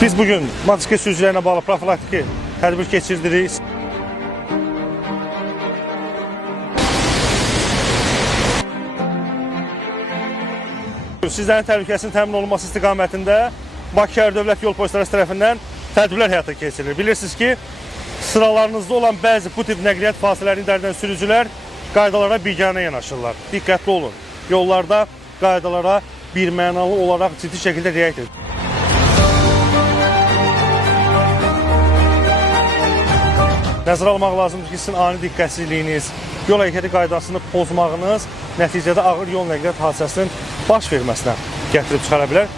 Biz bugün motosiklet sürücülərlə bağlı profilaktiki tədbir keçirdirik. Sizlərin təhlükəsinin təmin olunması istiqamətində Bakı Dövlət Yol Polisləri tərəfindən tədbirlər həyata keçirilir. Bilirsiniz ki, sıralarınızda olan bəzi bu tip nəqliyyat fasilələrini idarə edən sürücülər qaydalara biganə yanaşırlar. Diqqətli olun. Yollarda qaydalara birmənalı olaraq ciddi şəkildə riayət edin. Nəzərə almaq lazımdır ki, sizin ani diqqətsizliyiniz, yol hərəkəti qaydasını pozmağınız nəticədə ağır yol nəqliyyat hadisəsinin baş verməsinə gətirib çıxara bilər.